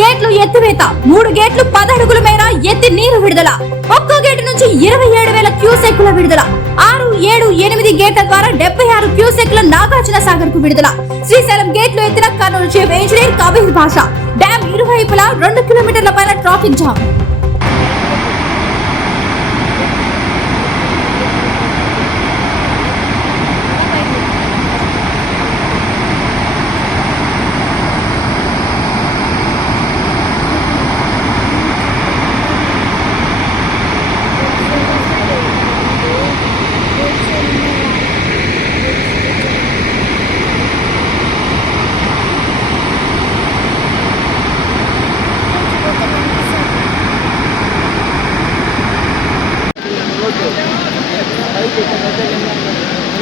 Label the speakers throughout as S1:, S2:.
S1: గేట్లు ఎత్తివేత. మూడు గేట్లు పదడుగుల మేర ఎత్తి నీరు విడుదల. ఒక్కో గేటు నుంచి ఇరవై ఏడు వేల క్యూసెక్కుల విడుదల. ఆరు ఏడు ఎనిమిది గేట్ల ద్వారా డెబ్బై ఆరు క్యూసెక్ల నాగార్జున సాగర్కు విడుదల. శ్రీశైలం గేట్లు ఎత్తిన కర్నూలు చీఫ్ ఇంజనీర్ కబీర్ భాష డ్యామ్ ఇరువైపులా రెండు కిలోమీటర్ల పైన ట్రాఫిక్ జామ్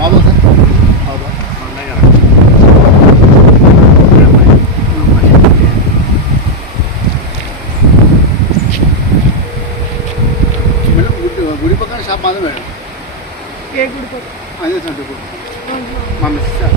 S2: బాబా మేడం గుడి గుడి పక్కన షాప్ మాదే మేడం
S3: ఏ గుడి పక్క
S2: అదే సార్ గుడి మా మిస్సెస్ సార్